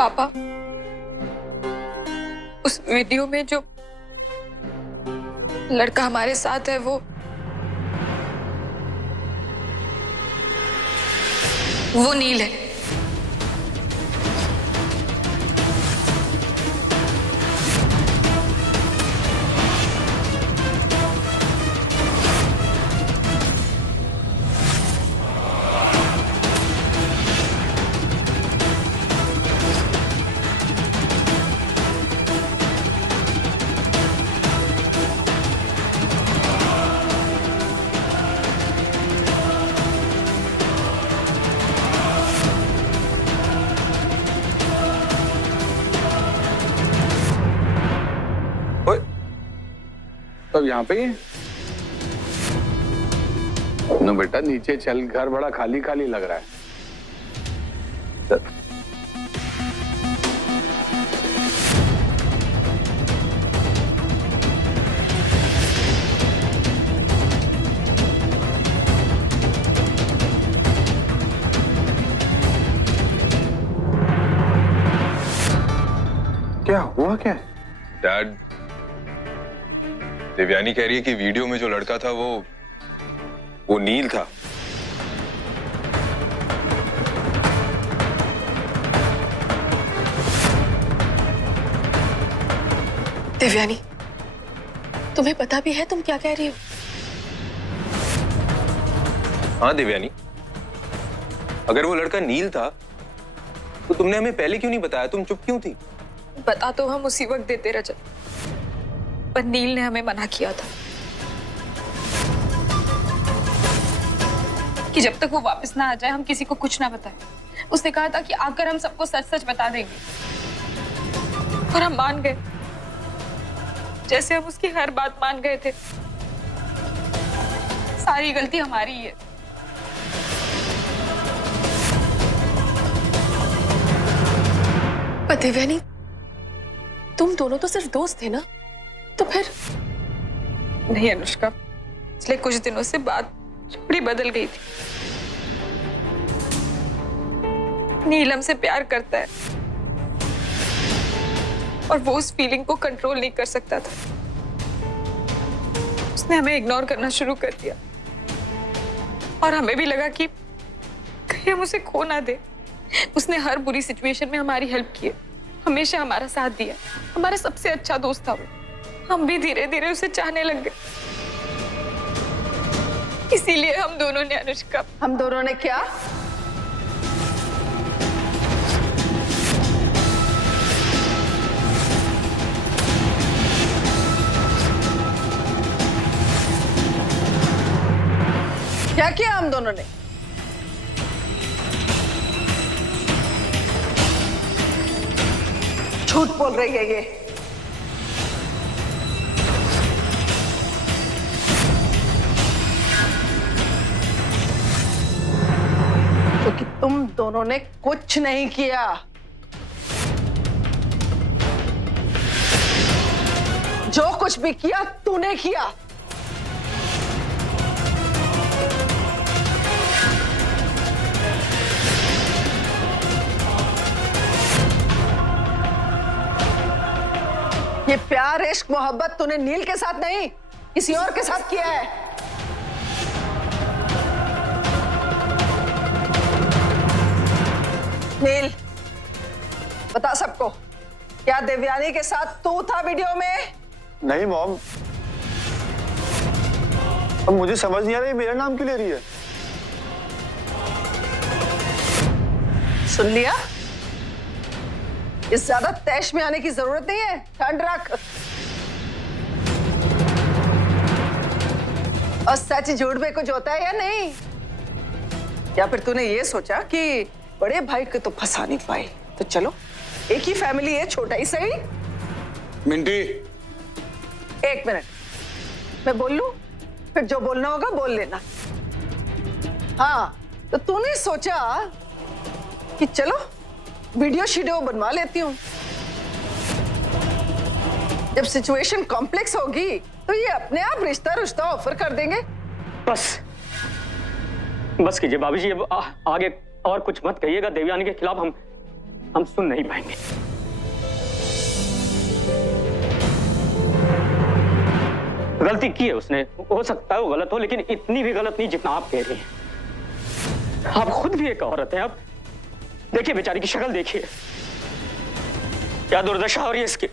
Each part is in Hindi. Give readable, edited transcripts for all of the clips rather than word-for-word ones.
पापा, उस वीडियो में जो लड़का हमारे साथ है वो नील है। तो यहाँ पे नो बेटा, नीचे चल, घर बड़ा खाली खाली लग रहा है। क्या हुआ क्या? डैड, देवयानी कह रही है कि वीडियो में जो लड़का था वो नील था। देवयानी, तुम्हें पता भी है तुम क्या कह रही हो? हाँ देवयानी, अगर वो लड़का नील था तो तुमने हमें पहले क्यों नहीं बताया? तुम चुप क्यों थी? बता तो हम उसी वक्त देते रजत, पर नील ने हमें मना किया था कि जब तक वो वापस ना आ जाए हम किसी को कुछ ना बताएं। उसने कहा था कि आकर हम सबको सच सच बता देंगे, और हम मान गए, जैसे हम उसकी हर बात मान गए थे। सारी गलती हमारी ही है। पर देवयानी, तुम दोनों तो सिर्फ दोस्त थे ना, तो फिर? नहीं अनुष्का, पिछले कुछ दिनों से बात थोड़ी बदल गई थी। नीलम से प्यार करता है और वो उस फीलिंग को कंट्रोल नहीं कर सकता था। उसने हमें इग्नोर करना शुरू कर दिया और हमें भी लगा कि कहीं हम उसे खो ना दे। उसने हर बुरी सिचुएशन में हमारी हेल्प की है, हमेशा हमारा साथ दिया, हमारा सबसे अच्छा दोस्त था वो। हम भी धीरे धीरे उसे चाहने लग गए। इसीलिए हम दोनों ने, अनुष्का, हम दोनों ने क्या? क्या किया हम दोनों ने? झूठ बोल रही है ये। क्योंकि तुम दोनों ने कुछ नहीं किया। जो कुछ भी किया तूने किया। ये प्यार, इश्क, मोहब्बत तूने नील के साथ नहीं, किसी और के साथ किया है। नील, बता सबको, क्या देवयानी के साथ तू था वीडियो में? नहीं मॉम, अब मुझे समझ नहीं आ रही मेरा नाम क्यों ले रही है। सुन लिया? इस ज्यादा तैश में आने की जरूरत नहीं है, ठंड रख। और सच झूठ में कुछ होता है या नहीं? या फिर तूने ये सोचा कि बड़े भाई को तो फंसा नहीं पाई, तो चलो एक ही फैमिली है, छोटा ही सही। मिंटी, एक मिनट, मैं बोल लूं, फिर जो बोलना होगा बोल लेना। हाँ, तो तूने सोचा कि चलो वीडियो शीडियो बनवा लेती हूँ। जब सिचुएशन कॉम्प्लेक्स होगी तो ये अपने आप रिश्ता रुश्ता ऑफर कर देंगे। बस कीजिए भाभी जी, अब आगे और कुछ मत कहिएगा देवयानी के खिलाफ। हम सुन नहीं पाएंगे। गलती की है उसने, हो सकता है वो गलत हो, लेकिन इतनी भी गलत नहीं जितना आप कह रही हैं। आप खुद भी एक औरत हैं। आप देखिए बेचारी की शक्ल देखिए, क्या दुर्दशा हो रही है इसकी।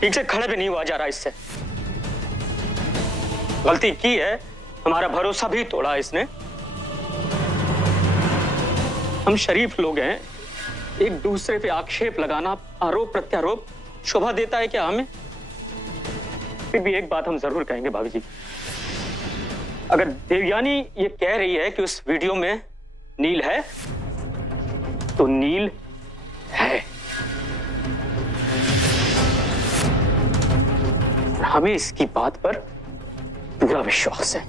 ठीक से खड़े भी नहीं हुआ जा रहा इससे। गलती की है, हमारा भरोसा भी तोड़ा इसने। हम शरीफ लोग हैं, एक दूसरे पे आक्षेप लगाना, आरोप प्रत्यारोप शोभा देता है क्या हमें? फिर भी एक बात हम जरूर कहेंगे भाभी जी, अगर देवयानी ये कह रही है कि उस वीडियो में नील है, तो नील है। हमें इसकी बात पर पूरा विश्वास है।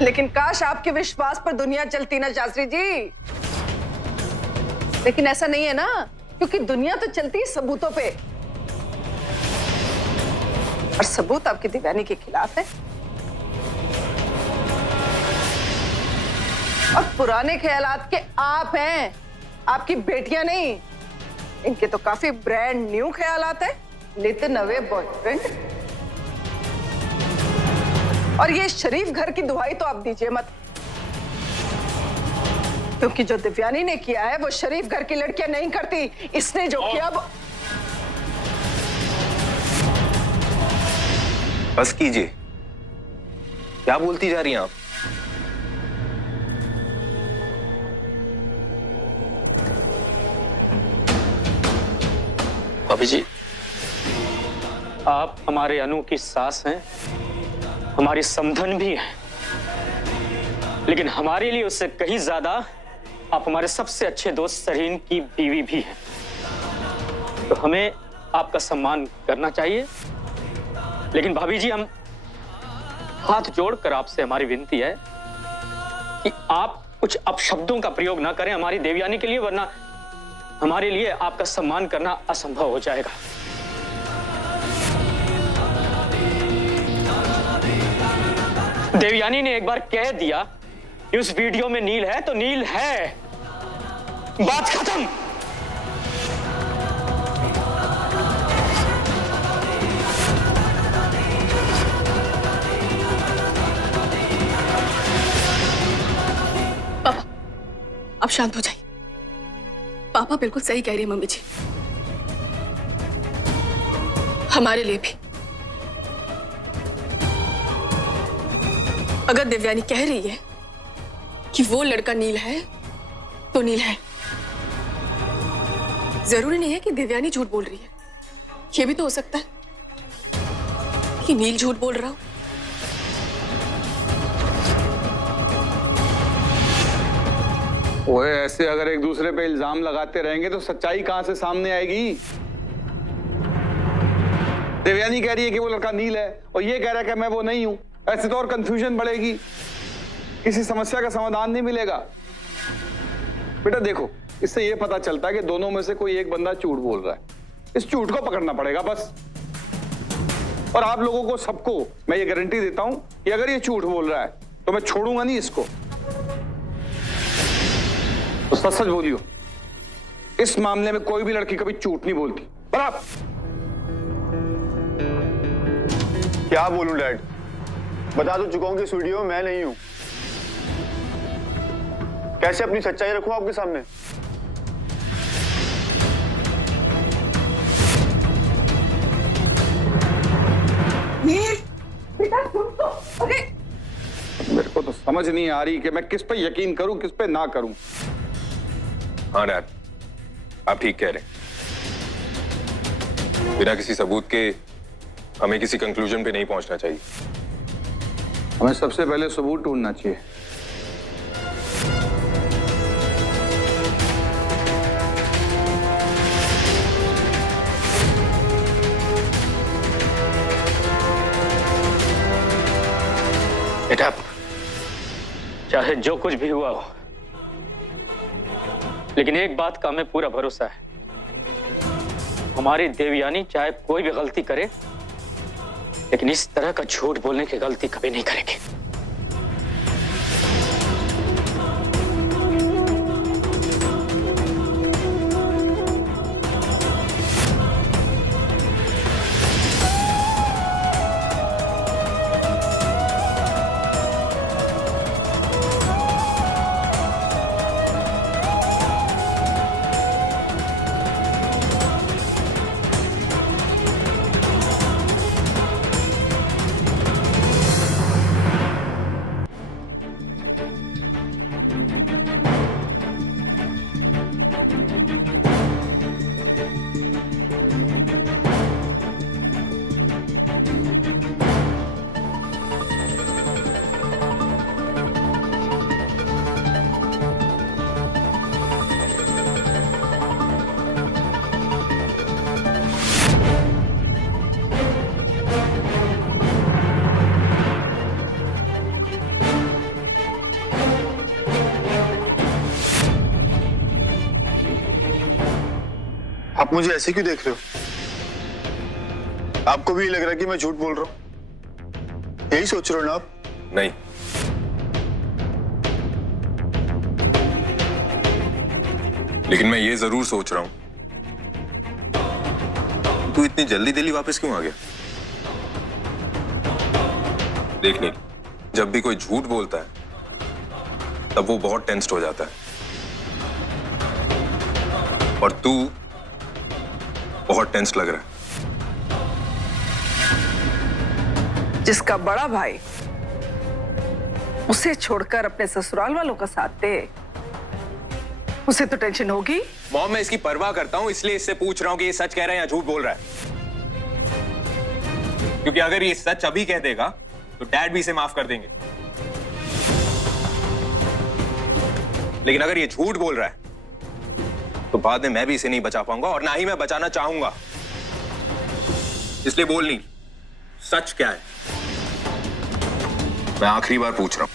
लेकिन काश आपके विश्वास पर दुनिया चलती ना शास्त्री जी। लेकिन ऐसा नहीं है ना, क्योंकि दुनिया तो चलती है सबूतों पे, और सबूत आपकी देवयानी के खिलाफ है। और पुराने ख्यालात के आप हैं, आपकी बेटियां नहीं। इनके तो काफी ब्रांड न्यू ख्यालात है, लेते नवे बॉयफ्रेंड। और ये शरीफ घर की दुहाई तो आप दीजिए मत, क्योंकि जो देवयानी ने किया है वो शरीफ घर की लड़कियां नहीं करती। इसने जो किया वो... बस कीजिए, क्या बोलती जा रही हैं आप? भाभी जी, आप हमारे अनु की सास हैं, हमारी समधन भी हैं, लेकिन हमारे लिए उससे कहीं ज्यादा आप हमारे सबसे अच्छे दोस्त सरहीन की बीवी भी हैं। तो हमें आपका सम्मान करना चाहिए। लेकिन भाभी जी, हम हाथ जोड़कर आपसे हमारी विनती है कि आप कुछ अपशब्दों का प्रयोग ना करें हमारी देवयानी के लिए, वरना हमारे लिए आपका सम्मान करना असंभव हो जाएगा। देवयानी ने एक बार कह दिया कि उस वीडियो में नील है तो नील है, बात खत्म। पापा, आप शांत हो जाइए। पापा बिल्कुल सही कह रही है मम्मी जी, हमारे लिए भी। अगर देवयानी कह रही है कि वो लड़का नील है तो नील है। जरूरी नहीं है कि देवयानी झूठ बोल रही है, ये भी तो हो सकता है कि नील झूठ बोल रहा हो। ओए, ऐसे अगर एक दूसरे पे इल्जाम लगाते रहेंगे तो सच्चाई कहां से सामने आएगी? देवयानी कह रही है कि वो लड़का नील है और ये कह रहा है कि मैं वो नहीं हूं। ऐसे तो और कंफ्यूजन बढ़ेगी, किसी समस्या का समाधान नहीं मिलेगा। बेटा देखो, इससे ये पता चलता है कि दोनों में से कोई एक बंदा झूठ बोल रहा है। इस झूठ को पकड़ना पड़ेगा बस। और आप लोगों को सबको मैं ये गारंटी देता हूं कि अगर ये झूठ बोल रहा है तो मैं छोड़ूंगा नहीं इसको। तो सच सच बोलियो, इस मामले में कोई भी लड़की कभी झूठ नहीं बोलती। बराबर? क्या बोलूं डैड, बता तो चुका हूं कि इस वीडियो में मैं नहीं हूं। कैसे अपनी सच्चाई रखूं आपके सामने? बेटा सुन तो, अरे मेरे को तो समझ नहीं आ रही कि मैं किस पे यकीन करूं किस पे ना करूं। हाँ डैड, आप ठीक कह रहे हैं। बिना किसी सबूत के हमें किसी कंक्लूजन पे नहीं पहुंचना चाहिए। हमें सबसे पहले सबूत ढूंढना चाहिए। बेटा, चाहे जो कुछ भी हुआ हो, लेकिन एक बात का हमें पूरा भरोसा है, हमारी देवयानी चाहे कोई भी गलती करे, लेकिन इस तरह का झूठ बोलने की गलती कभी नहीं करेगी। मुझे ऐसे क्यों देख रहे हो? आपको भी ये लग रहा है कि मैं झूठ बोल रहा हूँ? यही सोच रहे हो ना आप? नहीं, लेकिन मैं ये जरूर सोच रहा हूं, तू इतनी जल्दी दिल्ली वापस क्यों आ गया? देख नील, जब भी कोई झूठ बोलता है तब वो बहुत टेंस्ड हो जाता है, और तू बहुत टेंस लग रहा है। जिसका बड़ा भाई उसे छोड़कर अपने ससुराल वालों का साथ दे, उसे तो टेंशन होगी। मॉम, मैं इसकी परवाह करता हूं, इसलिए इससे पूछ रहा हूं कि ये सच कह रहा है या झूठ बोल रहा है। क्योंकि अगर ये सच अभी कह देगा तो डैड भी इसे माफ कर देंगे, लेकिन अगर ये झूठ बोल रहा है तो बाद में मैं भी इसे नहीं बचा पाऊंगा, और ना ही मैं बचाना चाहूंगा। इसलिए बोल नहीं, सच क्या है? मैं आखिरी बार पूछ रहा हूं।